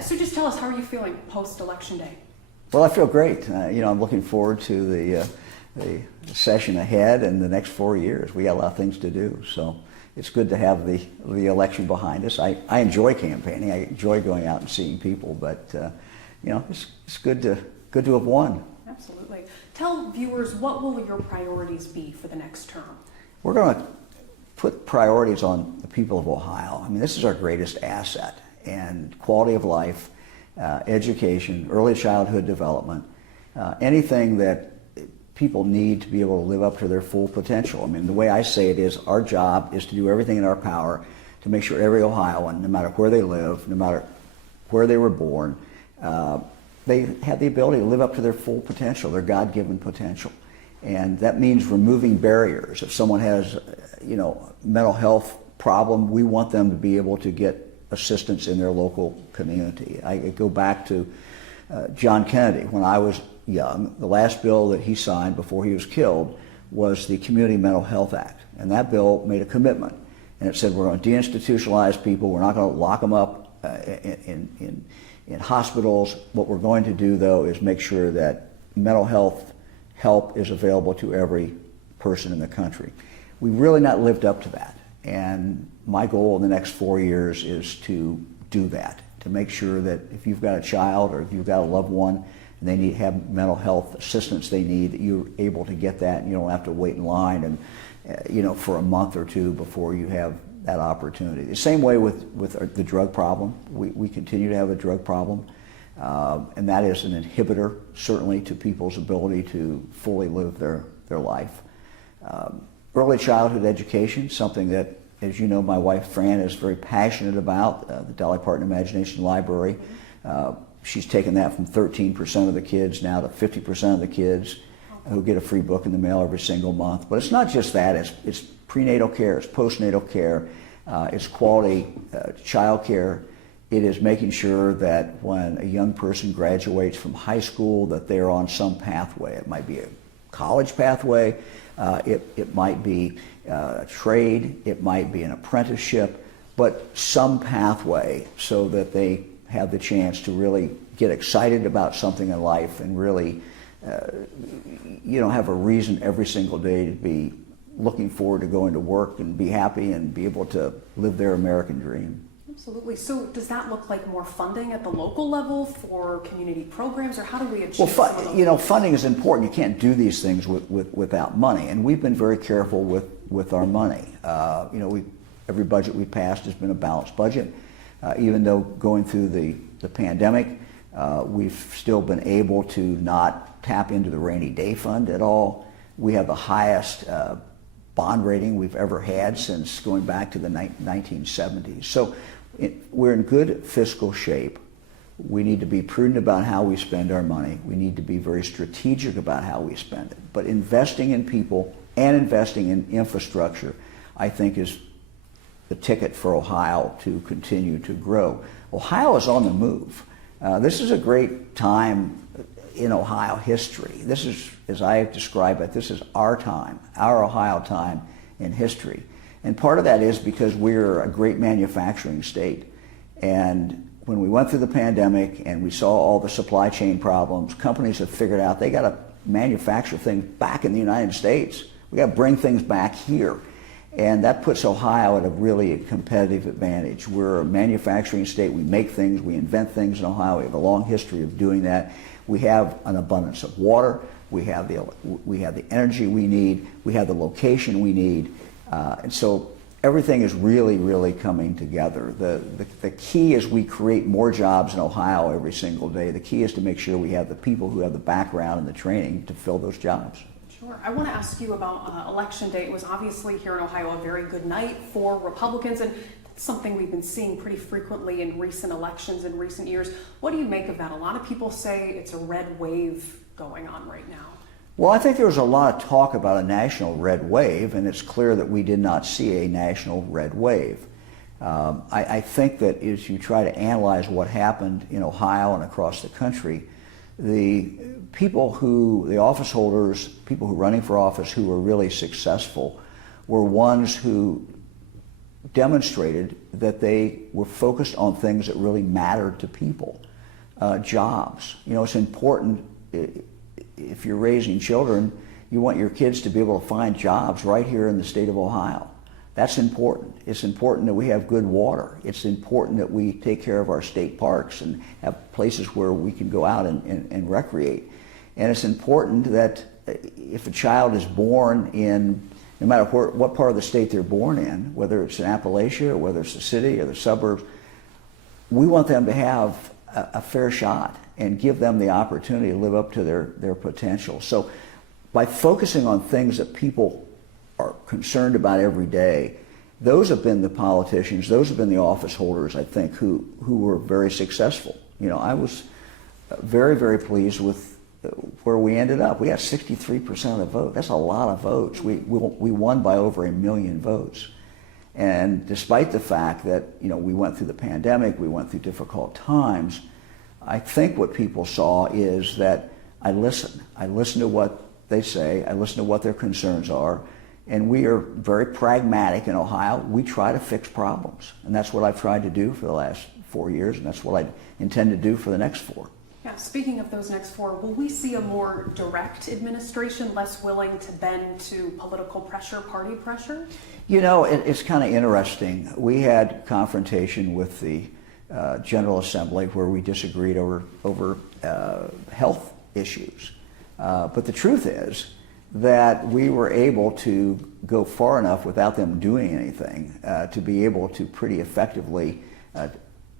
So just tell us, how are you feeling post-Election Day? Well, I feel great. I'm looking forward to the session ahead and the next 4 years. We got a lot of things to do, so it's good to have the election behind us. I enjoy campaigning. I enjoy going out and seeing people, but it's good to have won. Absolutely. Tell viewers, what will your priorities be for the next term? We're going to put priorities on the people of Ohio. I mean, this is our greatest asset, and quality of life, education, early childhood development, anything that people need to be able to live up to their full potential. I mean, the way I say it is, our job is to do everything in our power to make sure every Ohioan, no matter where they live, no matter where they were born, they have the ability to live up to their full potential, their God-given potential. And that means removing barriers. If someone has, mental health problem, we want them to be able to get assistance in their local community. I go back to John Kennedy. When I was young, the last bill that he signed before he was killed was the Community Mental Health Act. And that bill made a commitment. And it said, we're going to deinstitutionalize people. We're not going to lock them up in hospitals. What we're going to do, though, is make sure that mental health help is available to every person in the country. We've really not lived up to that. And my goal in the next 4 years is to do that, to make sure that if you've got a child or if you've got a loved one and they have mental health assistance they need, that you're able to get that and you don't have to wait in line and for a month or two before you have that opportunity. The same way with the drug problem. We continue to have a drug problem, and that is an inhibitor, certainly, to people's ability to fully live their life. Early childhood education, something that, as you know, my wife Fran is very passionate about, the Dolly Parton Imagination Library. She's taken that from 13% of the kids now to 50% of the kids who get a free book in the mail every single month. But it's not just that, it's prenatal care, it's postnatal care, it's quality child care. It is making sure that when a young person graduates from high school that they're on some pathway. It might be a college pathway, it might be a trade, it might be an apprenticeship, but some pathway so that they have the chance to really get excited about something in life and really have a reason every single day to be looking forward to going to work and be happy and be able to live their American dream. Absolutely. So does that look like more funding at the local level for community programs, or how do we achieve funding is important. You can't do these things without money, and we've been very careful with our money. Every budget we passed has been a balanced budget. Even though going through the pandemic, we've still been able to not tap into the rainy day fund at all. We have the highest bond rating we've ever had since going back to the 1970s. So we're in good fiscal shape. We need to be prudent about how we spend our money. We need to be very strategic about how we spend it. But investing in people and investing in infrastructure, I think, is the ticket for Ohio to continue to grow. Ohio is on the move. This is a great time in Ohio history. This is, as I describe it, this is our time, our Ohio time in history. And part of that is because we're a great manufacturing state. And when we went through the pandemic and we saw all the supply chain problems, companies have figured out they got to manufacture things back in the United States. We got to bring things back here. And that puts Ohio at a really competitive advantage. We're a manufacturing state. We make things, we invent things in Ohio. We have a long history of doing that. We have an abundance of water. We have the energy we need. We have the location we need. And so everything is really, really coming together. The key is we create more jobs in Ohio every single day. The key is to make sure we have the people who have the background and the training to fill those jobs. Sure. I want to ask you about Election Day. It was obviously here in Ohio a very good night for Republicans, and it's something we've been seeing pretty frequently in recent elections in recent years. What do you make of that? A lot of people say it's a red wave going on right now. Well, I think there was a lot of talk about a national red wave, and it's clear that we did not see a national red wave. I think that as you try to analyze what happened in Ohio and across the country, the office holders, people who are running for office who were really successful, were ones who demonstrated that they were focused on things that really mattered to people. Jobs. You know, it's important if you're raising children, you want your kids to be able to find jobs right here in the state of Ohio. That's important. It's important that we have good water. It's important that we take care of our state parks and have places where we can go out and recreate. And it's important that if a child is born in, no matter what part of the state they're born in, whether it's in Appalachia or whether it's the city or the suburbs, we want them to have a fair shot and give them the opportunity to live up to their potential. So by focusing on things that people are concerned about every day, those have been the politicians, those have been the office holders, I think, who were very successful. You know, I was very, very pleased with where we ended up. We got 63% of the vote. That's a lot of votes. We won by over 1 million votes. And despite the fact that, you know, we went through the pandemic, we went through difficult times, I think what people saw is that I listen. I listen to what they say. I listen to what their concerns are. And we are very pragmatic in Ohio. We try to fix problems. And that's what I've tried to do for the last 4 years, and that's what I intend to do for the next 4. Yeah, speaking of those next 4, will we see a more direct administration, less willing to bend to political pressure, party pressure? You know, it's kind of interesting. We had confrontation with the General Assembly where we disagreed over health issues. But the truth is that we were able to go far enough without them doing anything to be able to pretty effectively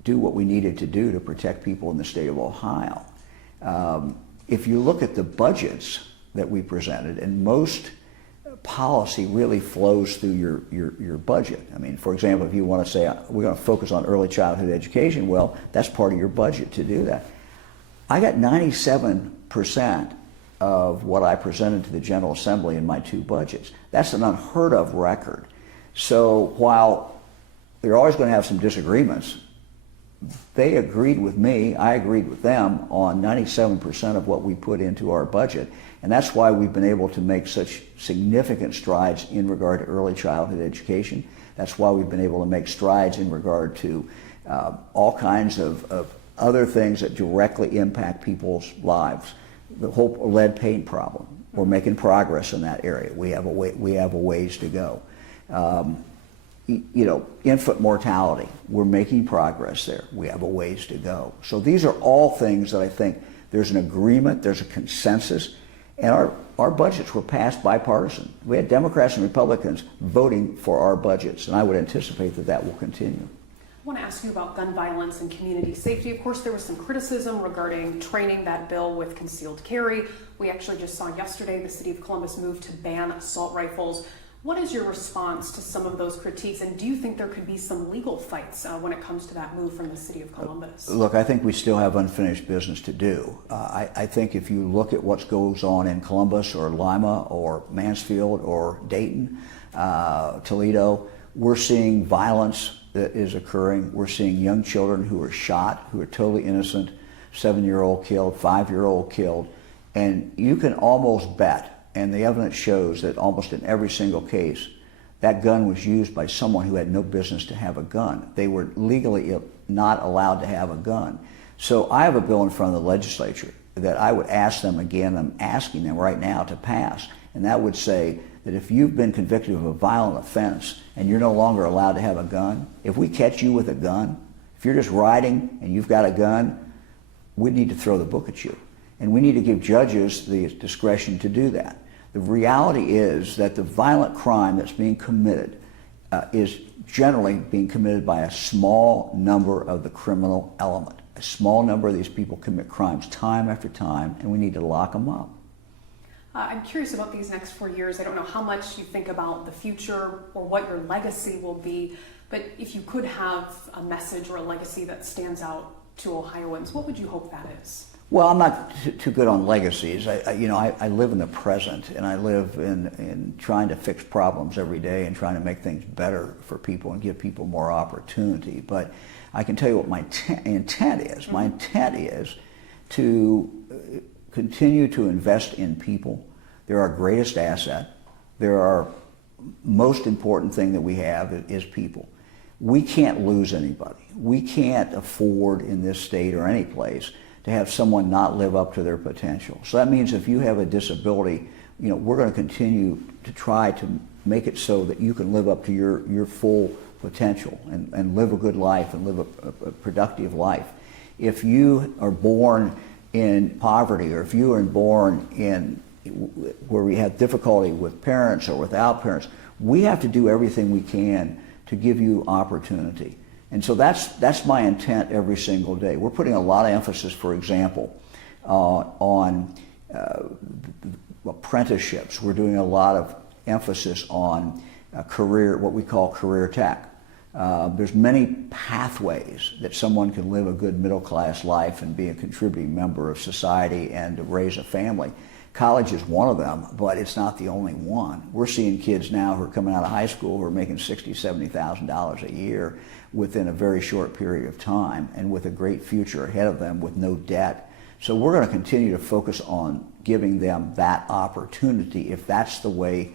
do what we needed to do to protect people in the state of Ohio. If you look at the budgets that we presented, and most policy really flows through your budget. I mean, for example, if you want to say we're going to focus on early childhood education, well, that's part of your budget to do that. I got 97% of what I presented to the General Assembly in my 2 budgets. That's an unheard of record. So while you're always going to have some disagreements, they agreed with me, I agreed with them on 97% of what we put into our budget. And that's why we've been able to make such significant strides in regard to early childhood education. That's why we've been able to make strides in regard to all kinds of other things that directly impact people's lives. The whole lead paint problem, we're making progress in that area. We have a ways to go. You know, infant mortality, we're making progress there. We have a ways to go. So these are all things that I think there's an agreement, there's a consensus, and our budgets were passed bipartisan. We had Democrats and Republicans voting for our budgets, and I would anticipate that that will continue. I want to ask you about gun violence and community safety. Of course, there was some criticism regarding training that bill with concealed carry. We actually just saw yesterday the city of Columbus move to ban assault rifles. What is your response to some of those critiques, and do you think there could be some legal fights when it comes to that move from the city of Columbus? Look, I think we still have unfinished business to do. I think if you look at what goes on in Columbus or Lima or Mansfield or Dayton, Toledo, we're seeing violence that is occurring. We're seeing young children who are shot, who are totally innocent, 7-year-old killed, 5-year-old killed, and you can almost bet, and the evidence shows that almost in every single case, that gun was used by someone who had no business to have a gun. They were legally not allowed to have a gun. So I have a bill in front of the legislature that I would ask them again, I'm asking them right now to pass, and that would say that if you've been convicted of a violent offense and you're no longer allowed to have a gun, if we catch you with a gun, if you're just riding and you've got a gun, we need to throw the book at you. And we need to give judges the discretion to do that. The reality is that the violent crime that's being committed is generally being committed by a small number of the criminal element. A small number of these people commit crimes time after time, and we need to lock them up. I'm curious about these next 4 years. I don't know how much you think about the future or what your legacy will be, but if you could have a message or a legacy that stands out to Ohioans, what would you hope that is? Well, I'm not too good on legacies. I live in the present, and I live in trying to fix problems every day and trying to make things better for people and give people more opportunity. But I can tell you what my intent is. Mm-hmm. My intent is to continue to invest in people. They're our greatest asset. They're our most important thing that we have is people. We can't lose anybody. We can't afford in this state or any place to have someone not live up to their potential. So that means if you have a disability, we're going to continue to try to make it so that you can live up to your full potential and live a good life and live a productive life. If you are born in poverty, or if you are born in where we have difficulty with parents or without parents, we have to do everything we can to give you opportunity. And so that's my intent every single day. We're putting a lot of emphasis, for example, on apprenticeships. We're doing a lot of emphasis on what we call career tech. There's many pathways that someone can live a good middle-class life and be a contributing member of society and to raise a family. College is one of them, but it's not the only one. We're seeing kids now who are coming out of high school who are making $60,000, $70,000 a year within a very short period of time and with a great future ahead of them with no debt. So we're going to continue to focus on giving them that opportunity if that's the way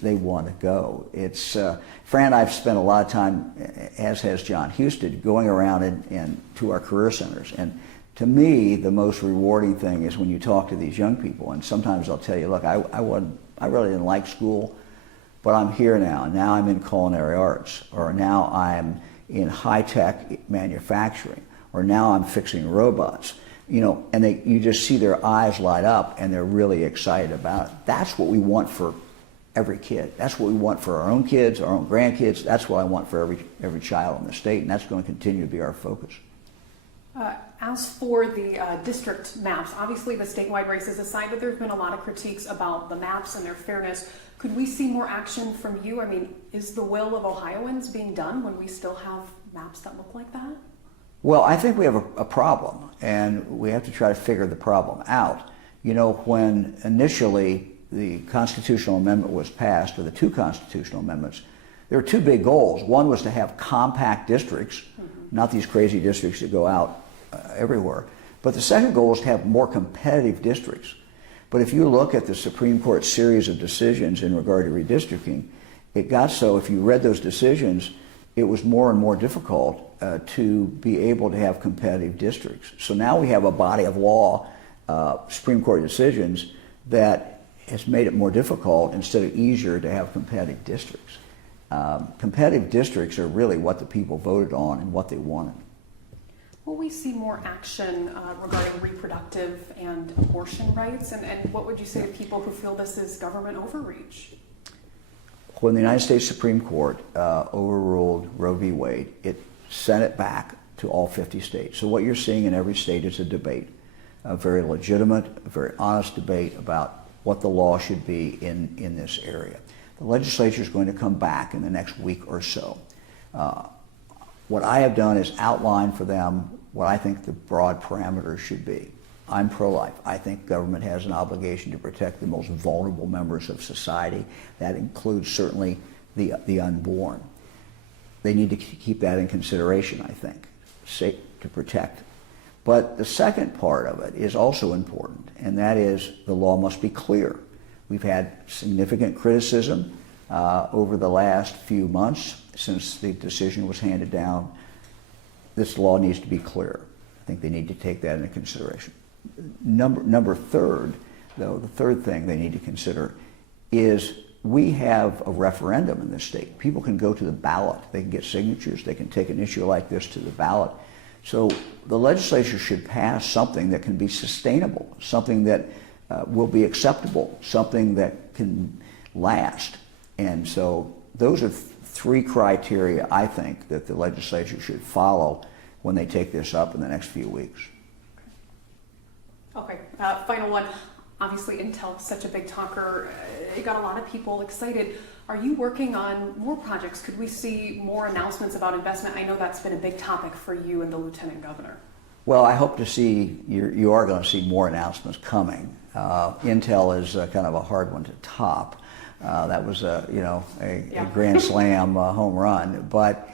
they want to go. Fran and I have spent a lot of time, as has John Husted, going around and to our career centers. And to me, the most rewarding thing is when you talk to these young people, and sometimes I'll tell you, look, I really didn't like school, but I'm here now, and now I'm in culinary arts, or now I'm in high-tech manufacturing, or now I'm fixing robots. And you just see their eyes light up, and they're really excited about it. That's what we want for every kid. That's what we want for our own kids, our own grandkids. That's what I want for every child in the state, and that's going to continue to be our focus. As for the district maps, obviously the statewide races aside, but there's been a lot of critiques about the maps and their fairness. Could we see more action from you? I mean, is the will of Ohioans being done when we still have maps that look like that? Well, I think we have a problem, and we have to try to figure the problem out. When initially the constitutional amendment was passed, or the two constitutional amendments, there were two big goals. One was to have compact districts, not these crazy districts that go out everywhere. But the second goal is to have more competitive districts. But if you look at the Supreme Court series of decisions in regard to redistricting, it got so if you read those decisions, it was more and more difficult to be able to have competitive districts. So now we have a body of law, Supreme Court decisions, that has made it more difficult instead of easier to have competitive districts. Competitive districts are really what the people voted on and what they wanted. Will we see more action regarding reproductive and abortion rights? And what would you say to people who feel this is government overreach? When the United States Supreme Court overruled Roe v. Wade, it sent it back to all 50 states. So what you're seeing in every state is a debate, a very legitimate, a very honest debate about what the law should be in this area. The legislature is going to come back in the next week or so. What I have done is outline for them what I think the broad parameters should be. I'm pro-life. I think government has an obligation to protect the most vulnerable members of society. That includes certainly the unborn. They need to keep that in consideration, I think, to protect. But the second part of it is also important, and that is the law must be clear. We've had significant criticism over the last few months since the decision was handed down. This law needs to be clear. I think they need to take that into consideration. The third thing they need to consider is we have a referendum in this state. People can go to the ballot. They can get signatures. They can take an issue like this to the ballot. So the legislature should pass something that can be sustainable, something that will be acceptable, something that can last. And so those are three criteria, I think, that the legislature should follow when they take this up in the next few weeks. Okay, final one. Obviously, Intel is such a big talker. It got a lot of people excited. Are you working on more projects? Could we see more announcements about investment? I know that's been a big topic for you and the Lieutenant Governor. Well, I hope to see, you are going to see more announcements coming. Intel is kind of a hard one to top. That was a grand slam home run. But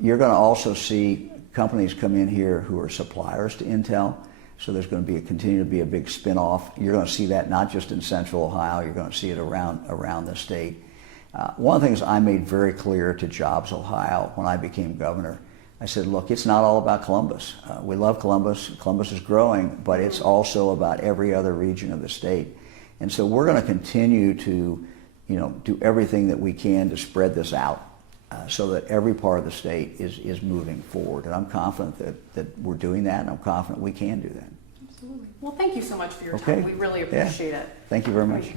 you're going to also see companies come in here who are suppliers to Intel. So there's going to continue to be a big spin-off. You're going to see that not just in Central Ohio. You're going to see it around the state. One of the things I made very clear to Jobs Ohio when I became governor, I said, look, it's not all about Columbus. We love Columbus. Columbus is growing, but it's also about every other region of the state. And so we're going to continue to, do everything that we can to spread this out so that every part of the state is moving forward. And I'm confident that we're doing that, and I'm confident we can do that. Absolutely. Well, thank you so much for your Okay. time. We really appreciate it. Thank you very much.